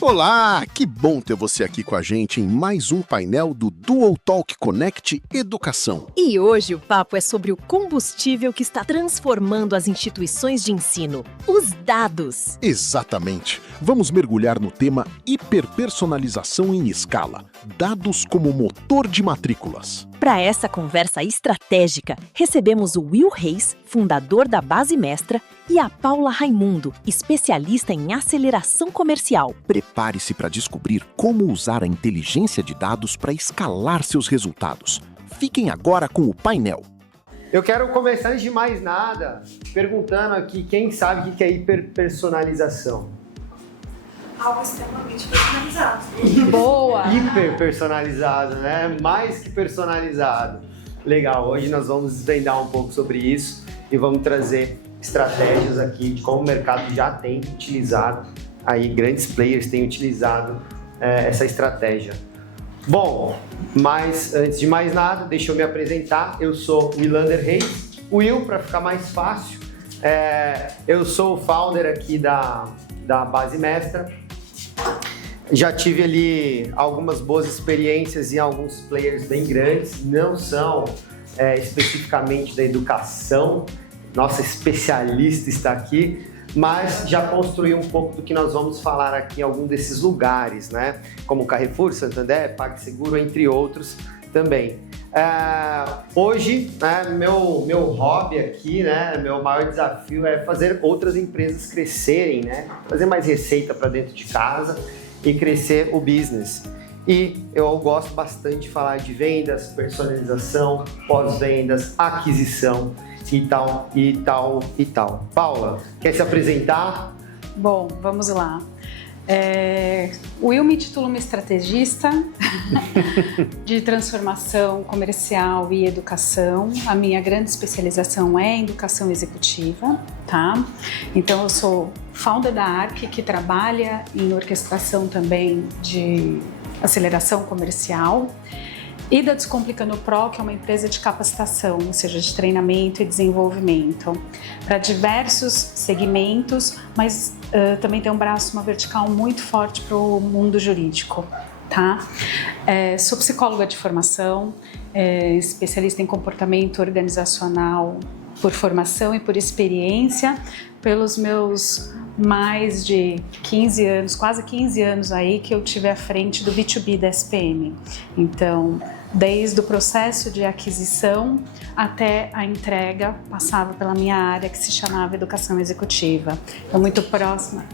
Olá, que bom ter você aqui com a gente em mais um painel do Dual Talk Connect Educação. E hoje o papo é sobre o combustível que está transformando as instituições de ensino, os dados. Exatamente. Vamos mergulhar no tema hiperpersonalização em escala, dados como motor de matrículas. Para essa conversa estratégica, recebemos o Will Reis, fundador da Base Mestra, e a Paula Raimundo, especialista em aceleração comercial. Prepare-se para descobrir como usar a inteligência de dados para escalar seus resultados. Fiquem agora com o painel. Eu quero começar, antes de mais nada, perguntando aqui quem sabe o que é hiperpersonalização. Algo extremamente personalizado. Boa! Hiperpersonalizado, né? Mais que personalizado. Legal, hoje nós vamos desvendar um pouco sobre isso e vamos trazer estratégias aqui de como o mercado já tem utilizado, aí grandes players têm utilizado essa estratégia. Bom, mas antes de mais nada, deixa eu me apresentar. Eu sou o Willander Reis. Will, para ficar mais fácil, eu sou o founder aqui da Base Mestra. Já tive ali algumas boas experiências em alguns players bem grandes, não são especificamente da educação, nossa especialista está aqui, mas já construí um pouco do que nós vamos falar aqui em algum desses lugares, né? Como Carrefour, Santander, PagSeguro, entre outros também. Hoje, né, meu hobby aqui, né, meu maior desafio é fazer outras empresas crescerem, né? Fazer mais receita para dentro de casa e crescer o business. E eu gosto bastante de falar de vendas, personalização, pós-vendas, aquisição e tal. Paula, quer se apresentar? Bom, vamos lá. O Will me titula uma estrategista de transformação comercial e educação. A minha grande especialização é em educação executiva, tá? Então eu sou founder da ARC, que trabalha em orquestração também de aceleração comercial, e da Descomplicando Pro, que é uma empresa de capacitação, ou seja, de treinamento e desenvolvimento, para diversos segmentos, mas também tem um braço, uma vertical muito forte para o mundo jurídico, tá? Sou psicóloga de formação, especialista em comportamento organizacional por formação e por experiência, pelos meus mais de 15 anos, quase 15 anos aí que eu tive à frente do B2B da SPM. Então, desde o processo de aquisição até a entrega, passava pela minha área que se chamava Educação Executiva. Então, muito próxima,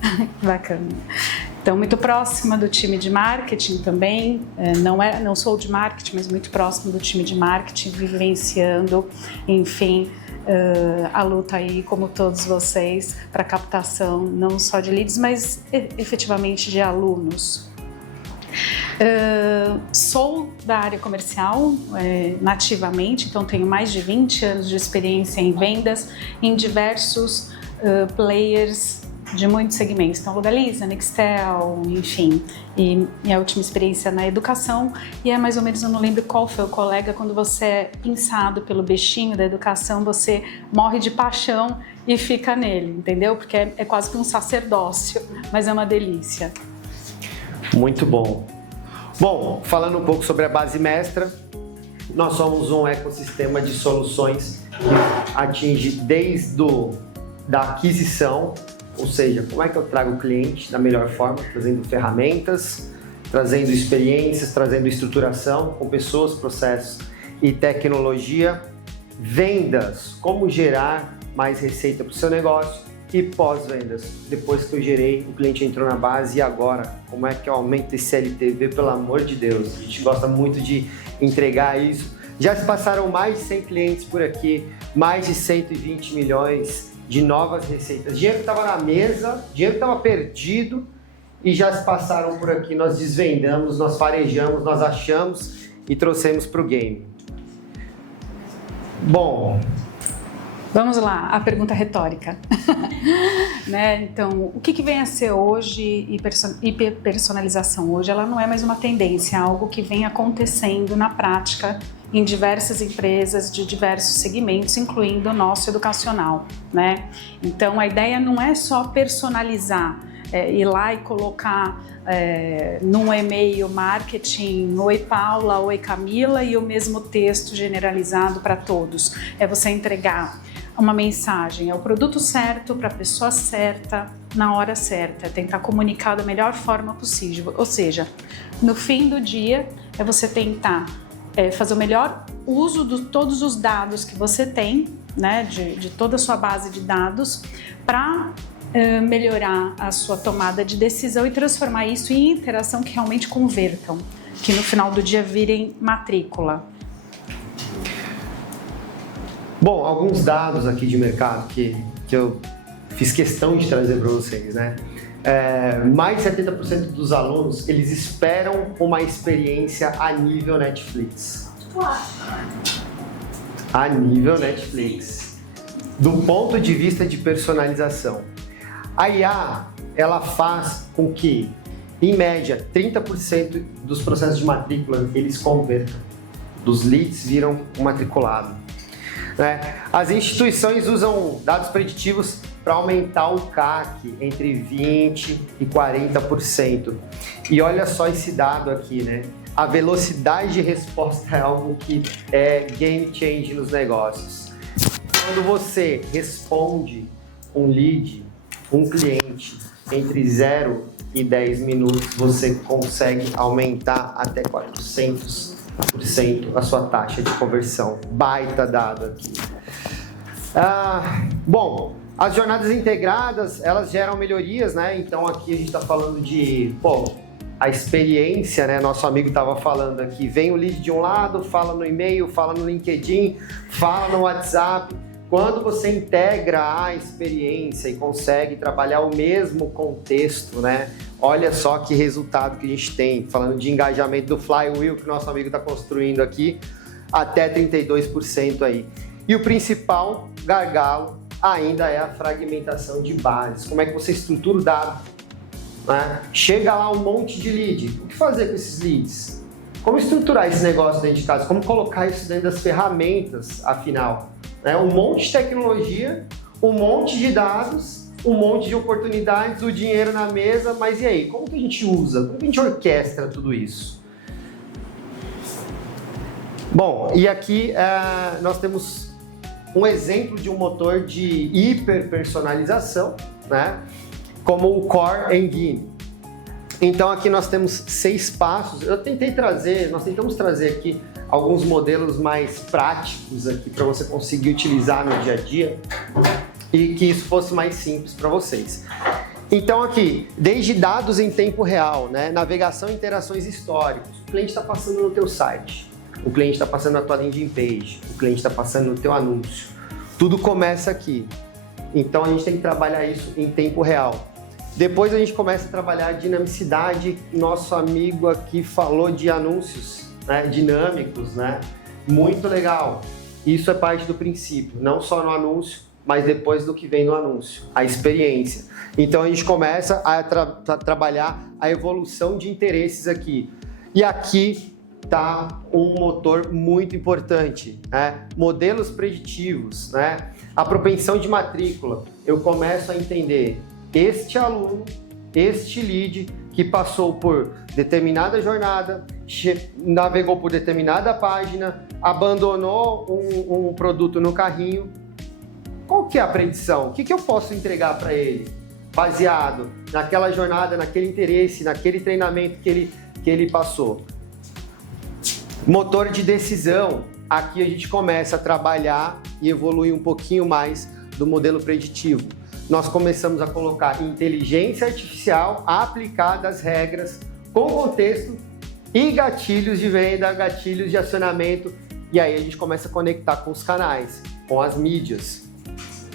bacana. Então, muito próxima do time de marketing também, não sou de marketing, mas muito próximo do time de marketing, vivenciando, enfim, a luta aí, como todos vocês, para captação não só de leads, mas efetivamente de alunos. Sou da área comercial nativamente, então tenho mais de 20 anos de experiência em vendas em diversos players de muitos segmentos, então Localiza, Nextel, enfim, e a última experiência na educação, e é mais ou menos, eu não lembro qual foi o colega, quando você é pinçado pelo bichinho da educação, você morre de paixão e fica nele, entendeu? Porque é quase que um sacerdócio, mas é uma delícia. Muito bom. Bom, falando um pouco sobre a Base Mestra, nós somos um ecossistema de soluções que atinge desde da aquisição, ou seja, como é que eu trago o cliente da melhor forma, trazendo ferramentas, trazendo experiências, trazendo estruturação com pessoas, processos e tecnologia, vendas, como gerar mais receita para o seu negócio e pós-vendas. Depois que eu gerei, o cliente entrou na base e agora, como é que eu aumento esse LTV, pelo amor de Deus? A gente gosta muito de entregar isso. Já se passaram mais de 100 clientes por aqui, mais de 120 milhões de novas receitas. Dinheiro que estava na mesa, dinheiro que estava perdido e já se passaram por aqui. Nós desvendamos, nós farejamos, nós achamos e trouxemos para o game. Bom, vamos lá, a pergunta retórica. Né? Então, o que vem a ser hoje hiperpersonalização? Hoje ela não é mais uma tendência, é algo que vem acontecendo na prática em diversas empresas de diversos segmentos, incluindo o nosso educacional, né? Então, a ideia não é só personalizar ir lá e colocar num e-mail marketing, oi Paula, oi Camila, e o mesmo texto generalizado para todos. É você entregar uma mensagem, é o produto certo para a pessoa certa, na hora certa, é tentar comunicar da melhor forma possível. Ou seja, no fim do dia, é você tentar fazer o melhor uso de todos os dados que você tem, né, de toda a sua base de dados, para melhorar a sua tomada de decisão e transformar isso em interação que realmente convertam, que no final do dia virem matrícula. Bom, alguns dados aqui de mercado que eu fiz questão de trazer para vocês, né? Mais de 70% dos alunos, eles esperam uma experiência a nível Netflix. A nível Netflix. Do ponto de vista de personalização. A IA, ela faz com que, em média, 30% dos processos de matrícula, eles convertam. Dos leads viram um matriculado. Né? As instituições usam dados preditivos para aumentar o CAC entre 20% e 40%. E olha só esse dado aqui, né? A velocidade de resposta é algo que é game change nos negócios. Quando você responde um lead, um cliente, entre 0 e 10 minutos, você consegue aumentar até 400% a sua taxa de conversão. Baita dado aqui. Bom, as jornadas integradas, elas geram melhorias, né? Então aqui a gente está falando de, a experiência, né? Nosso amigo estava falando aqui, vem o lead de um lado, fala no e-mail, fala no LinkedIn, fala no WhatsApp. Quando você integra a experiência e consegue trabalhar o mesmo contexto, né? Olha só que resultado que a gente tem, falando de engajamento do flywheel que o nosso amigo está construindo aqui, até 32% aí. E o principal gargalo ainda é a fragmentação de bases. Como é que você estrutura o dado? Né? Chega lá um monte de lead. O que fazer com esses leads? Como estruturar esse negócio dentro de casa? Como colocar isso dentro das ferramentas, afinal? Um monte de tecnologia, um monte de dados, um monte de oportunidades, o dinheiro na mesa, mas e aí? Como que a gente usa? Como que a gente orquestra tudo isso? Bom, e aqui nós temos um exemplo de um motor de hiperpersonalização, né? Como o Core Engine. Então aqui nós temos 6 passos. Nós tentamos trazer aqui alguns modelos mais práticos aqui para você conseguir utilizar no dia a dia e que isso fosse mais simples para vocês. Então aqui, desde dados em tempo real, né? Navegação e interações históricas. O cliente está passando no teu site, o cliente está passando na tua landing page, o cliente está passando no teu anúncio. Tudo começa aqui. Então a gente tem que trabalhar isso em tempo real. Depois a gente começa a trabalhar a dinamicidade. Nosso amigo aqui falou de anúncios, né, dinâmicos, né? Muito legal. Isso é parte do princípio, não só no anúncio, mas depois do que vem no anúncio, a experiência. Então a gente começa a trabalhar a evolução de interesses aqui. E aqui está um motor muito importante, né? Modelos preditivos, né? A propensão de matrícula. Eu começo a entender este aluno, este lead que passou por determinada jornada, navegou por determinada página, abandonou um produto no carrinho. Qual que é a predição? O que eu posso entregar para ele? Baseado naquela jornada, naquele interesse, naquele treinamento que ele passou. Motor de decisão. Aqui a gente começa a trabalhar e evoluir um pouquinho mais do modelo preditivo. Nós começamos a colocar inteligência artificial aplicada às regras, com contexto e gatilhos de venda, gatilhos de acionamento, e aí a gente começa a conectar com os canais, com as mídias.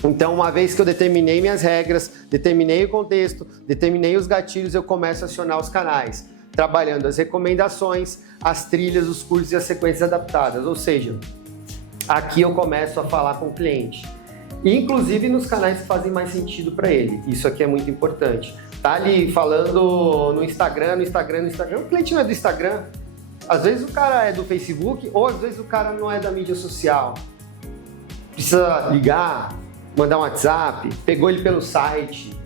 Então, uma vez que eu determinei minhas regras, determinei o contexto, determinei os gatilhos, eu começo a acionar os canais, trabalhando as recomendações, as trilhas, os cursos e as sequências adaptadas. Ou seja, aqui eu começo a falar com o cliente, inclusive nos canais que fazem mais sentido para ele. Isso aqui é muito importante. Tá ali falando no Instagram, o cliente não é do Instagram. Às vezes o cara é do Facebook, ou às vezes o cara não é da mídia social. Precisa ligar, mandar um WhatsApp, pegou ele pelo site,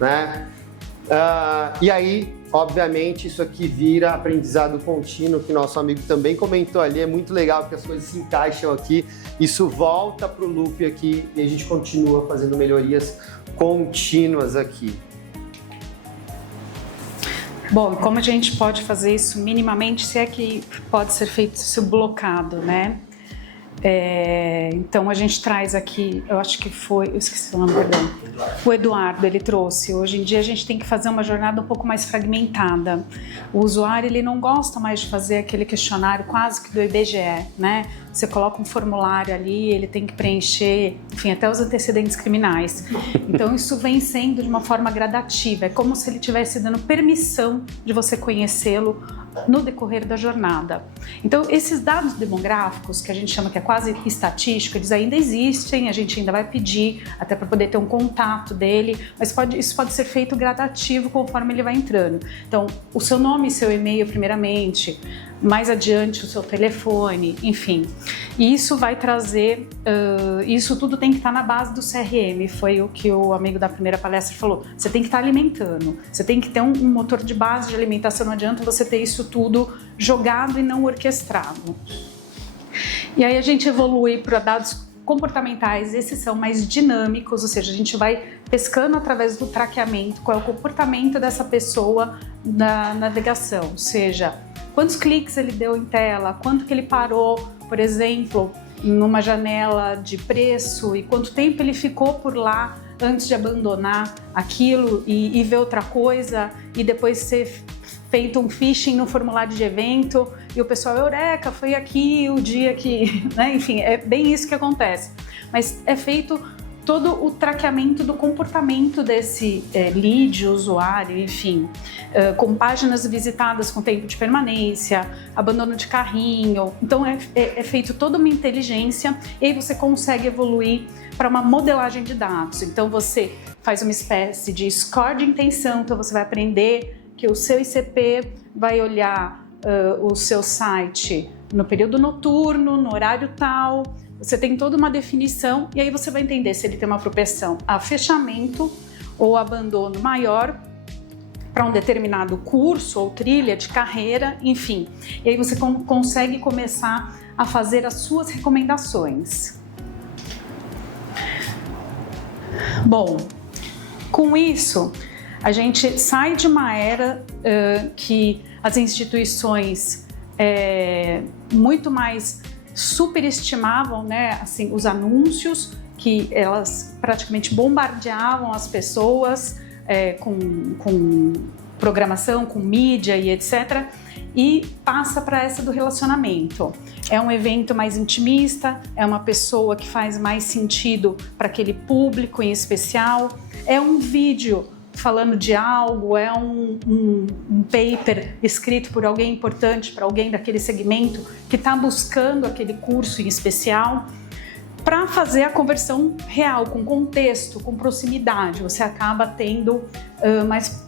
né? E aí, obviamente, isso aqui vira aprendizado contínuo, que nosso amigo também comentou ali. É muito legal porque as coisas se encaixam aqui. Isso volta para o loop aqui e a gente continua fazendo melhorias contínuas aqui. Bom, como a gente pode fazer isso minimamente, se é que pode ser feito isso blocado, né? Então a gente traz aqui, eu acho que foi, eu esqueci o nome, perdão, o Eduardo, ele trouxe. Hoje em dia a gente tem que fazer uma jornada um pouco mais fragmentada. O usuário, ele não gosta mais de fazer aquele questionário quase que do IBGE, né? Você coloca um formulário ali, ele tem que preencher, enfim, até os antecedentes criminais. Então isso vem sendo de uma forma gradativa, é como se ele estivesse dando permissão de você conhecê-lo no decorrer da jornada. Então, esses dados demográficos, que a gente chama que é quase estatístico, eles ainda existem, a gente ainda vai pedir até para poder ter um contato dele, mas isso pode ser feito gradativo conforme ele vai entrando. Então, o seu nome e seu e-mail primeiramente, mais adiante o seu telefone, enfim. E isso vai trazer, isso tudo tem que estar na base do CRM, foi o que o amigo da primeira palestra falou. Você tem que estar alimentando, você tem que ter um motor de base de alimentação, não adianta você ter isso tudo jogado e não orquestrado. E aí a gente evolui para dados comportamentais, esses são mais dinâmicos, ou seja, a gente vai pescando através do traqueamento qual é o comportamento dessa pessoa na navegação, ou seja, quantos cliques ele deu em tela, quanto que ele parou, por exemplo, numa janela de preço e quanto tempo ele ficou por lá antes de abandonar aquilo e ver outra coisa e depois ser feito um phishing no formulário de evento e o pessoal, eureka, foi aqui o dia que... né? Enfim, é bem isso que acontece. Mas é feito todo o traqueamento do comportamento desse lead, usuário, enfim, com páginas visitadas com tempo de permanência, abandono de carrinho. Então é feito toda uma inteligência e aí você consegue evoluir para uma modelagem de dados. Então você faz uma espécie de score de intenção, então você vai aprender que o seu ICP vai olhar o seu site no período noturno, no horário tal. Você tem toda uma definição e aí você vai entender se ele tem uma propensão a fechamento ou abandono maior para um determinado curso ou trilha de carreira, enfim. E aí você consegue começar a fazer as suas recomendações. Bom, com isso, a gente sai de uma era que as instituições muito mais superestimavam, né, assim, os anúncios, que elas praticamente bombardeavam as pessoas com programação, com mídia e etc. E passa para essa do relacionamento. É um evento mais intimista, é uma pessoa que faz mais sentido para aquele público em especial, é um vídeo falando de algo, é um paper escrito por alguém importante, para alguém daquele segmento que está buscando aquele curso em especial, para fazer a conversão real, com contexto, com proximidade. Você acaba tendo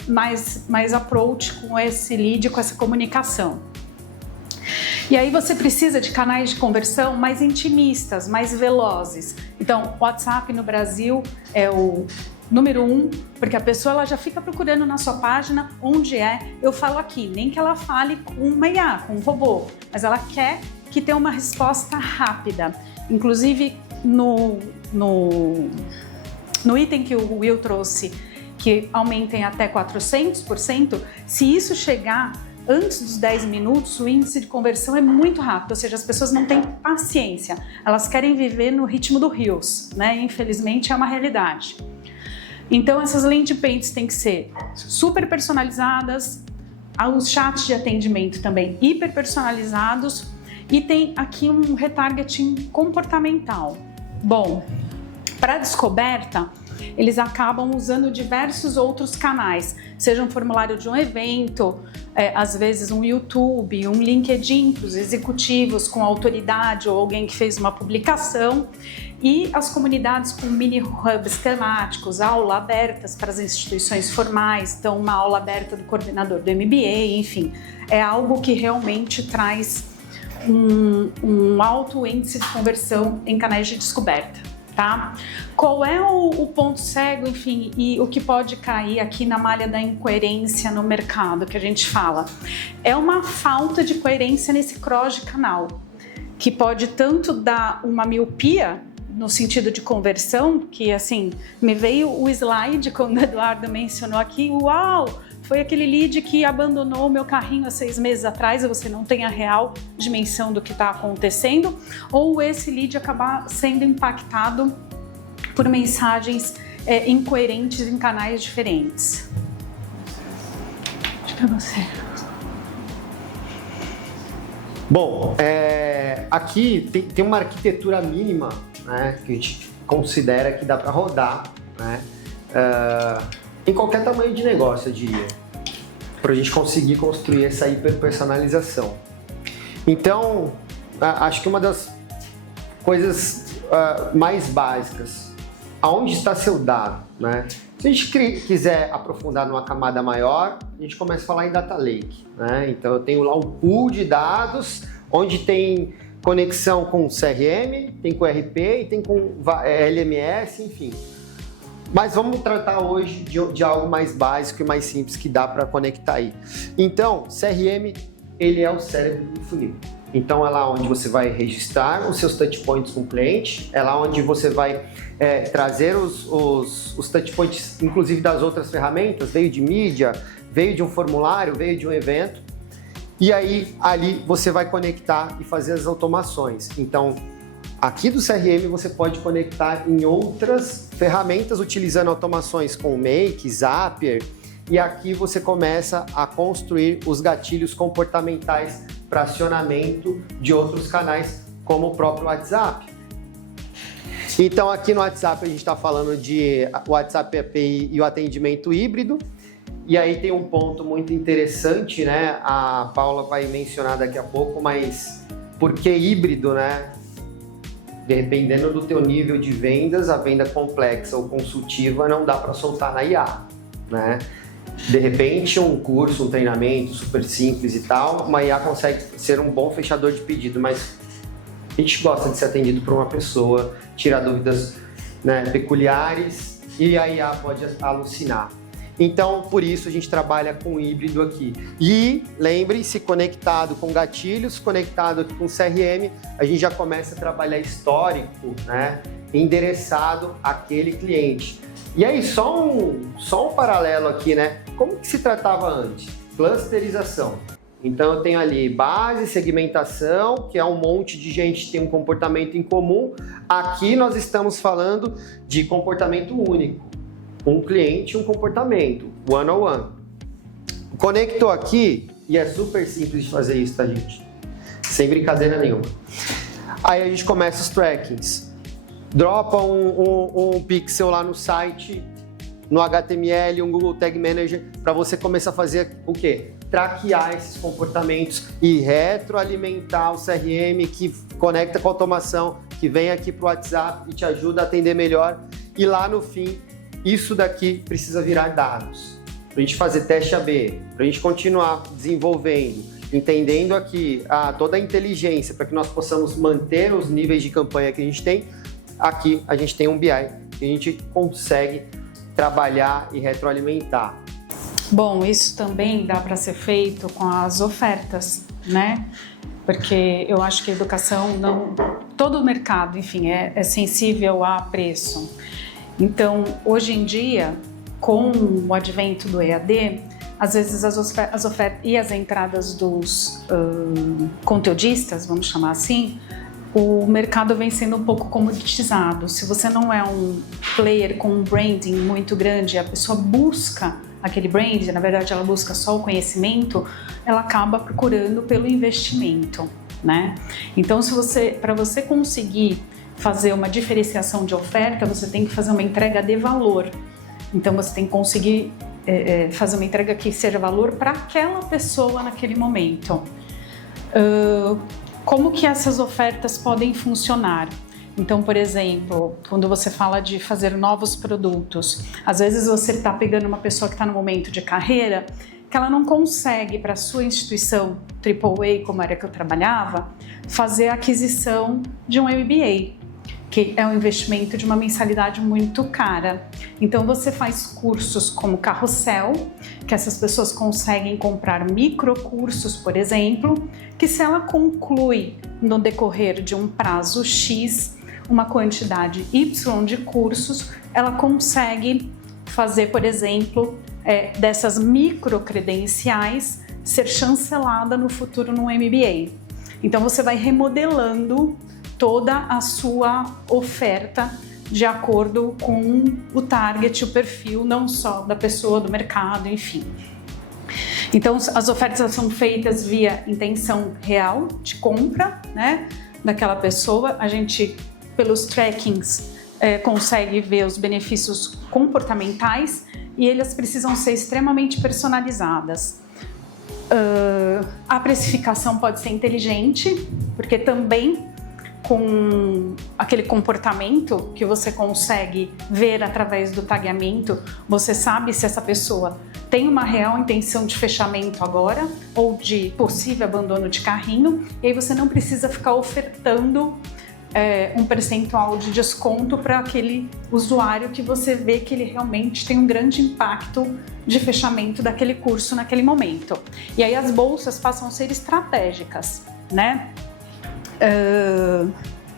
mais approach com esse lead, com essa comunicação. E aí você precisa de canais de conversão mais intimistas, mais velozes. Então, o WhatsApp no Brasil é o número 1, porque a pessoa ela já fica procurando na sua página onde eu falo aqui, nem que ela fale com uma IA, com um robô, mas ela quer que tenha uma resposta rápida. Inclusive, no item que o Will trouxe, que aumentem até 400%, se isso chegar antes dos 10 minutos, o índice de conversão é muito rápido, ou seja, as pessoas não têm paciência, elas querem viver no ritmo do Reels, né? Infelizmente é uma realidade. Então essas landing pages têm que ser super personalizadas, os chats de atendimento também hiper personalizados e tem aqui um retargeting comportamental. Bom, para descoberta, eles acabam usando diversos outros canais, seja um formulário de um evento, às vezes um YouTube, um LinkedIn para os executivos com autoridade ou alguém que fez uma publicação, e as comunidades com mini hubs temáticos, aulas abertas para as instituições formais, então uma aula aberta do coordenador do MBA, enfim, é algo que realmente traz um alto índice de conversão em canais de descoberta. tá? Qual é o ponto cego, enfim, e o que pode cair aqui na malha da incoerência no mercado que a gente fala? É uma falta de coerência nesse cross de canal, que pode tanto dar uma miopia no sentido de conversão, que assim, me veio o slide quando o Eduardo mencionou aqui, uau, foi aquele lead que abandonou o meu carrinho há 6 meses atrás e você não tem a real dimensão do que está acontecendo, ou esse lead acabar sendo impactado por mensagens incoerentes em canais diferentes. Acho que é você. Bom, aqui tem uma arquitetura mínima, né, que a gente considera que dá para rodar, né, em qualquer tamanho de negócio, eu diria, para a gente conseguir construir essa hiperpersonalização. Então, acho que uma das coisas mais básicas, aonde está seu dado, né? Se a gente quiser aprofundar numa camada maior, a gente começa a falar em Data Lake, né? Então eu tenho lá um pool de dados, onde tem conexão com CRM, tem com RP e tem com LMS, enfim. Mas vamos tratar hoje de algo mais básico e mais simples que dá para conectar aí. Então, CRM, ele é o cérebro do funil. Então, é lá onde você vai registrar os seus touchpoints com o cliente, é lá onde você vai trazer os touchpoints, inclusive das outras ferramentas, veio de mídia, veio de um formulário, veio de um evento, e aí ali você vai conectar e fazer as automações. Então, aqui do CRM você pode conectar em outras ferramentas utilizando automações com Make, Zapier, e aqui você começa a construir os gatilhos comportamentais para acionamento de outros canais, como o próprio WhatsApp. Então aqui no WhatsApp a gente está falando de WhatsApp API e o atendimento híbrido, e aí tem um ponto muito interessante, né? A Paula vai mencionar daqui a pouco, mas por que híbrido, né? Dependendo do teu nível de vendas, a venda complexa ou consultiva não dá para soltar na IA, né? De repente, um curso, um treinamento super simples e tal, uma IA consegue ser um bom fechador de pedido, mas a gente gosta de ser atendido por uma pessoa, tirar dúvidas, né, peculiares, e a IA pode alucinar. Então, por isso, a gente trabalha com híbrido aqui. E, lembre-se, conectado com gatilhos, conectado aqui com CRM, a gente já começa a trabalhar histórico, né, endereçado àquele cliente. E aí, só um paralelo aqui, né? Como que se tratava antes? Clusterização. Então, eu tenho ali base, segmentação, que é um monte de gente que tem um comportamento em comum. Aqui nós estamos falando de comportamento único. Um cliente, um comportamento, one-on-one. Conectou aqui, e é super simples de fazer isso, tá, gente? Sem brincadeira nenhuma. Aí a gente começa os trackings. Dropa um pixel lá no site, no HTML, um Google Tag Manager, para você começar a fazer o quê? Traquear esses comportamentos e retroalimentar o CRM que conecta com a automação, que vem aqui para o WhatsApp e te ajuda a atender melhor. E lá no fim, isso daqui precisa virar dados. Para a gente fazer teste AB, para a gente continuar desenvolvendo, entendendo aqui toda a inteligência para que nós possamos manter os níveis de campanha que a gente tem. Aqui a gente tem um BI que a gente consegue trabalhar e retroalimentar. Bom, isso também dá para ser feito com as ofertas, né? Porque eu acho que a educação todo o mercado, enfim, é sensível a preço. Então, hoje em dia, com o advento do EAD, às vezes as ofertas e as entradas dos conteudistas, vamos chamar assim, o mercado vem sendo um pouco comoditizado. Se você não é um player com um branding muito grande, a pessoa busca aquele brand, na verdade ela busca só o conhecimento, ela acaba procurando pelo investimento, né? Então, para você conseguir fazer uma diferenciação de oferta, você tem que fazer uma entrega de valor. Então, você tem que conseguir fazer uma entrega que seja valor para aquela pessoa naquele momento. Como que essas ofertas podem funcionar? Então, por exemplo, quando você fala de fazer novos produtos, às vezes você está pegando uma pessoa que está no momento de carreira que ela não consegue, para a sua instituição AAA, como era que eu trabalhava, fazer a aquisição de um MBA. que é um investimento de uma mensalidade muito cara. Então você faz cursos como Carrossel, que essas pessoas conseguem comprar microcursos, por exemplo, que se ela conclui no decorrer de um prazo X, uma quantidade Y de cursos, ela consegue fazer, por exemplo, dessas microcredenciais ser chancelada no futuro no MBA. Então você vai remodelando toda a sua oferta de acordo com o target, o perfil, não só da pessoa, do mercado, enfim. Então as ofertas são feitas via intenção real de compra, né, daquela pessoa. A gente, pelos trackings, consegue ver os benefícios comportamentais e elas precisam ser extremamente personalizadas. A precificação pode ser inteligente, porque também com aquele comportamento que você consegue ver através do tagueamento, você sabe se essa pessoa tem uma real intenção de fechamento agora ou de possível abandono de carrinho, e aí você não precisa ficar ofertando um percentual de desconto para aquele usuário que você vê que ele realmente tem um grande impacto de fechamento daquele curso naquele momento. E aí as bolsas passam a ser estratégicas, né?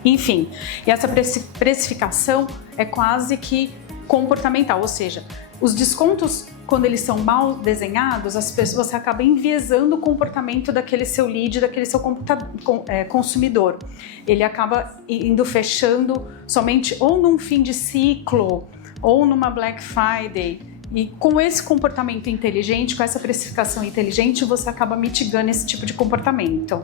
Enfim, e essa precificação é quase que comportamental, ou seja, os descontos, quando eles são mal desenhados, as pessoas, você acaba enviesando o comportamento daquele seu lead, daquele seu consumidor. Ele acaba indo fechando somente ou num fim de ciclo ou numa Black Friday. E com esse comportamento inteligente, com essa precificação inteligente, você acaba mitigando esse tipo de comportamento.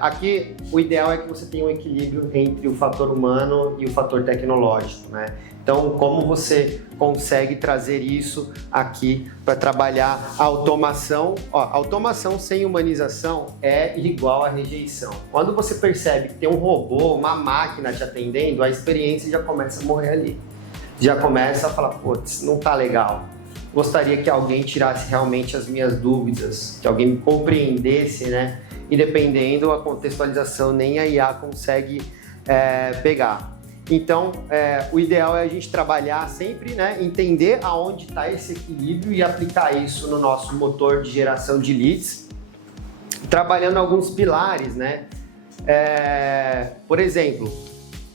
Aqui, o ideal é que você tenha um equilíbrio entre o fator humano e o fator tecnológico, né? Então, como você consegue trazer isso aqui para trabalhar a automação? Automação sem humanização é igual a rejeição. Quando você percebe que tem um robô, uma máquina te atendendo, a experiência já começa a morrer ali. Já começa a falar, putz, não tá legal. Gostaria que alguém tirasse realmente as minhas dúvidas, que alguém me compreendesse, né? E dependendo da contextualização, nem a IA consegue pegar. Então, o ideal é a gente trabalhar sempre, né, entender aonde está esse equilíbrio e aplicar isso no nosso motor de geração de leads, trabalhando alguns pilares, né? Por exemplo,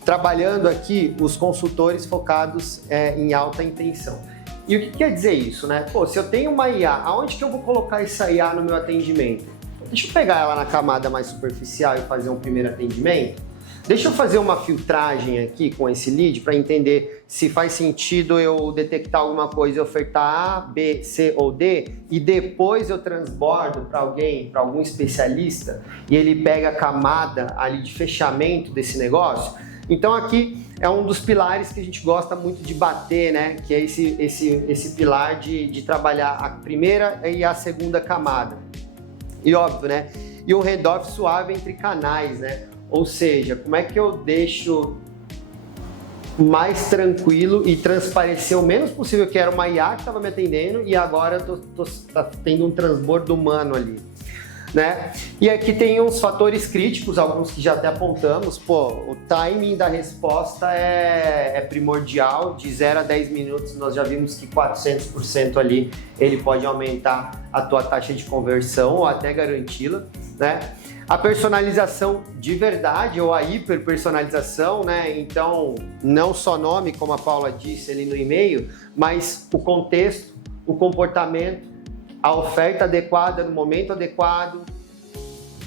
trabalhando aqui os consultores focados em alta intenção. E o que quer dizer isso, né? Pô, se eu tenho uma IA, aonde que eu vou colocar essa IA no meu atendimento? Deixa eu pegar ela na camada mais superficial e fazer um primeiro atendimento. Deixa eu fazer uma filtragem aqui com esse lead para entender se faz sentido eu detectar alguma coisa e ofertar A, B, C ou D, e depois eu transbordo para alguém, para algum especialista, e ele pega a camada ali de fechamento desse negócio. Então aqui é um dos pilares que a gente gosta muito de bater, né? Que é esse pilar de trabalhar a primeira e a segunda camada. E óbvio, né? E um handoff suave entre canais, né? Ou seja, como é que eu deixo mais tranquilo e transparecer o menos possível que era uma IA que estava me atendendo e agora tá tendo um transbordo humano ali, né? E aqui tem uns fatores críticos, alguns que já até apontamos. Pô, o timing da resposta é primordial. De 0 a 10 minutos nós já vimos que 400% ali ele pode aumentar a tua taxa de conversão ou até garanti-la, né? A personalização de verdade ou a hiperpersonalização, né? Então, não só nome, como a Paula disse ali no e-mail, mas o contexto, o comportamento, a oferta adequada no momento adequado,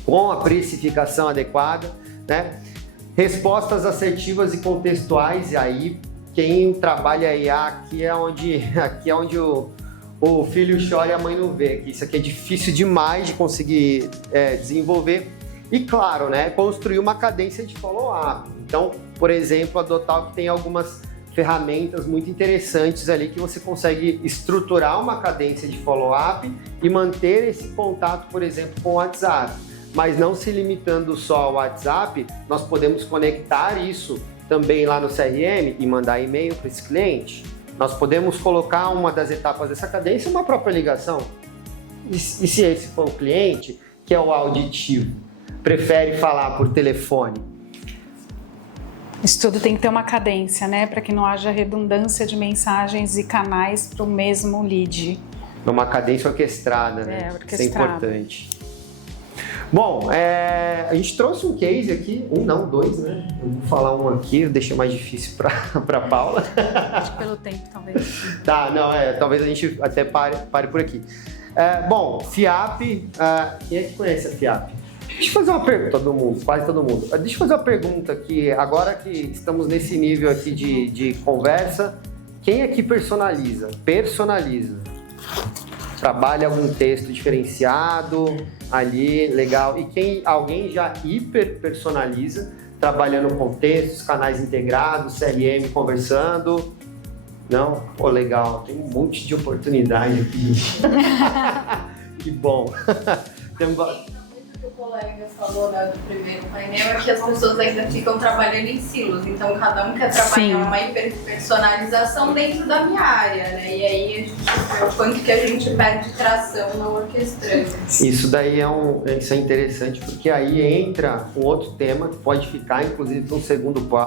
com a precificação adequada, né? Respostas assertivas e contextuais, e aí quem trabalha IA aqui é onde o filho chora e a mãe não vê, que isso aqui é difícil demais de conseguir desenvolver. E claro, né, construir uma cadência de follow-up. Então, por exemplo, a Dotalk tem algumas ferramentas muito interessantes ali que você consegue estruturar uma cadência de follow-up e manter esse contato, por exemplo, com o WhatsApp. Mas não se limitando só ao WhatsApp, nós podemos conectar isso também lá no CRM e mandar e-mail para esse cliente. Nós podemos colocar uma das etapas dessa cadência uma própria ligação. E se esse for o cliente, que é o auditivo, prefere falar por telefone, Isso tudo tem que ter uma cadência, né? Para que não haja redundância de mensagens e canais para o mesmo lead. Numa cadência orquestrada, né? Orquestrada. Isso é importante. Bom, a gente trouxe um case aqui, dois, né? Eu vou falar um aqui, eu deixei mais difícil para Paula. Acho que pelo tempo, talvez. Tá, talvez a gente até pare por aqui. Bom, FIAP, quem é que conhece a FIAP? Deixa eu fazer uma pergunta, quase todo mundo. Deixa eu fazer uma pergunta aqui, agora que estamos nesse nível aqui de conversa, quem aqui personaliza? Trabalha algum texto diferenciado ali, legal. E alguém já hiper personaliza, trabalhando com textos, canais integrados, CRM conversando? Não? Pô, legal, tem um monte de oportunidade aqui. Que bom. O colega falou, né, do primeiro painel é que as pessoas ainda ficam trabalhando em silos, então cada um quer trabalhar uma hiperpersonalização dentro da minha área, né? E aí a gente vê o quanto que a gente perde tração no orquestrando. Isso daí isso é interessante, porque aí entra um outro tema que pode ficar, inclusive,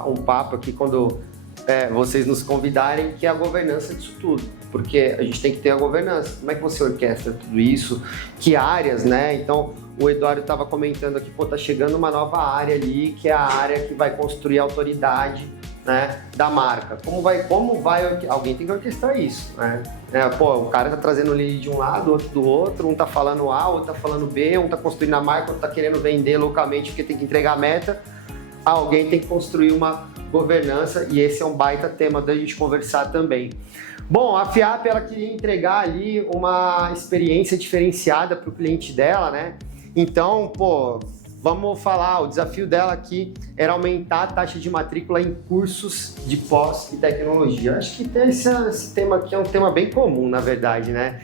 um papo aqui quando vocês nos convidarem, que é a governança disso tudo. Porque a gente tem que ter a governança. Como é que você orquestra tudo isso? Que áreas, né? Então, o Eduardo estava comentando aqui, tá chegando uma nova área ali, que é a área que vai construir a autoridade, né, da marca. Como vai alguém tem que orquestrar isso, né? O cara tá trazendo o lead de um lado, outro do outro, um tá falando A, outro tá falando B, um tá construindo a marca, outro tá querendo vender localmente porque tem que entregar a meta. Alguém tem que construir uma governança e esse é um baita tema da gente conversar também. Bom, a FIAP, ela queria entregar ali uma experiência diferenciada para o cliente dela, né? Então, vamos falar, o desafio dela aqui era aumentar a taxa de matrícula em cursos de pós e tecnologia. Acho que esse tema aqui é um tema bem comum, na verdade, né?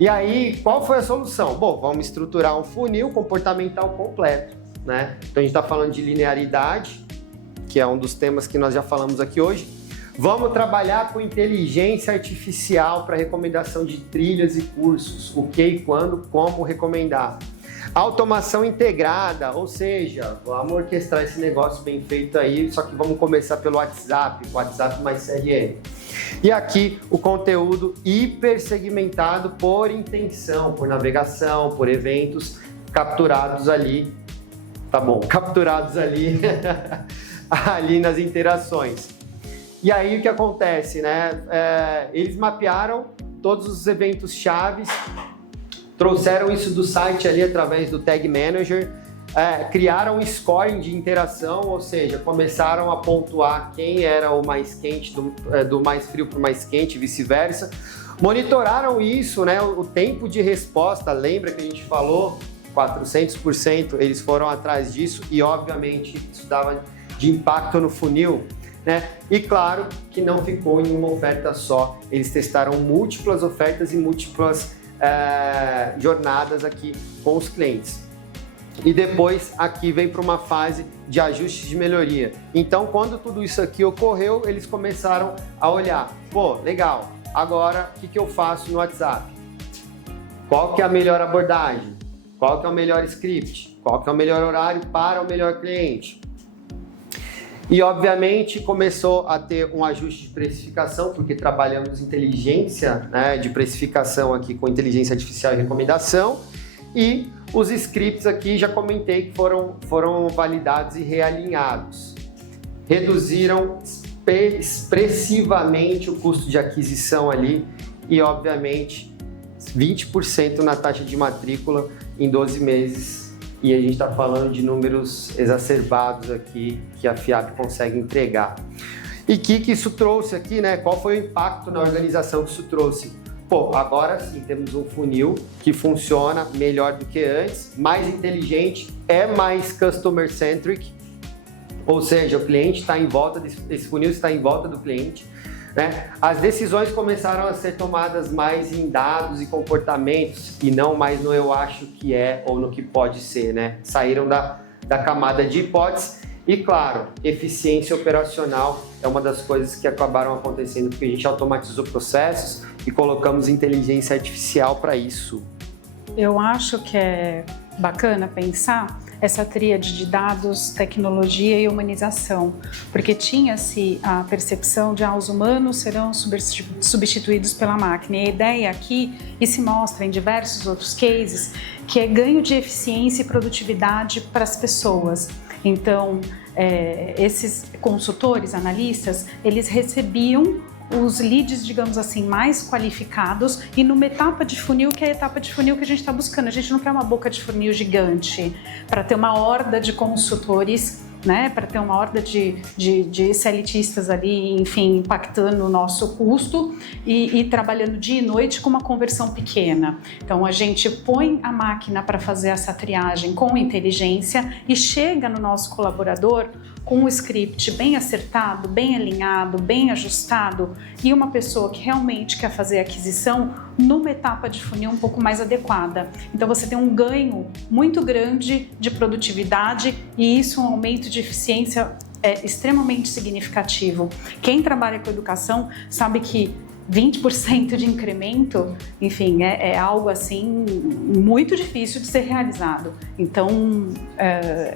E aí, qual foi a solução? Bom, vamos estruturar um funil comportamental completo, né? Então, a gente está falando de linearidade, que é um dos temas que nós já falamos aqui hoje. Vamos trabalhar com inteligência artificial para recomendação de trilhas e cursos, o que e quando, como recomendar. Automação integrada, ou seja, vamos orquestrar esse negócio bem feito aí, só que vamos começar pelo WhatsApp mais CRM. E aqui o conteúdo hiper segmentado por intenção, por navegação, por eventos capturados ali, ali nas interações. E aí o que acontece, né? Eles mapearam todos os eventos chaves, trouxeram isso do site ali através do Tag Manager, criaram um scoring de interação, ou seja, começaram a pontuar quem era o mais quente, do mais frio para o mais quente e vice-versa. Monitoraram isso, né? O tempo de resposta, lembra que a gente falou? 400%, eles foram atrás disso e, obviamente, isso dava de impacto no funil, né? E claro que não ficou em uma oferta só, eles testaram múltiplas ofertas e múltiplas jornadas aqui com os clientes. E depois aqui vem para uma fase de ajustes de melhoria. Então, quando tudo isso aqui ocorreu, eles começaram a olhar, legal, agora o que eu faço no WhatsApp? Qual que é a melhor abordagem? Qual que é o melhor script? Qual que é o melhor horário para o melhor cliente? E, obviamente, começou a ter um ajuste de precificação, porque trabalhamos inteligência, né, de precificação aqui com inteligência artificial e recomendação. E os scripts aqui, já comentei que foram validados e realinhados. Reduziram expressivamente o custo de aquisição ali e, obviamente, 20% na taxa de matrícula em 12 meses. E a gente está falando de números exacerbados aqui que a FIAP consegue entregar. E o que isso trouxe aqui, né? Qual foi o impacto na organização que isso trouxe? Agora sim temos um funil que funciona melhor do que antes, mais inteligente, mais customer-centric, ou seja, o cliente está em volta, esse funil está em volta do cliente, né? As decisões começaram a ser tomadas mais em dados e comportamentos e não mais no eu acho que é ou no que pode ser, né? Saíram da camada de hipóteses e, claro, eficiência operacional é uma das coisas que acabaram acontecendo porque a gente automatizou processos e colocamos inteligência artificial para isso. Eu acho que é bacana pensar essa tríade de dados, tecnologia e humanização, porque tinha-se a percepção de os humanos serão substituídos pela máquina. E a ideia aqui, e se mostra em diversos outros cases, que é ganho de eficiência e produtividade para as pessoas. Então, esses consultores, analistas, eles recebiam os leads, digamos assim, mais qualificados e numa etapa de funil, que é a etapa de funil que a gente está buscando. A gente não quer uma boca de funil gigante para ter uma horda de consultores, né, para ter uma horda de CLTistas ali, enfim, impactando o nosso custo e trabalhando dia e noite com uma conversão pequena. Então, a gente põe a máquina para fazer essa triagem com inteligência e chega no nosso colaborador com um script bem acertado, bem alinhado, bem ajustado e uma pessoa que realmente quer fazer a aquisição numa etapa de funil um pouco mais adequada. Então você tem um ganho muito grande de produtividade e isso um aumento de eficiência extremamente significativo. Quem trabalha com educação sabe que 20% de incremento, enfim, é algo assim muito difícil de ser realizado. Então,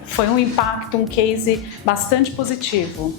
foi um impacto, um case bastante positivo.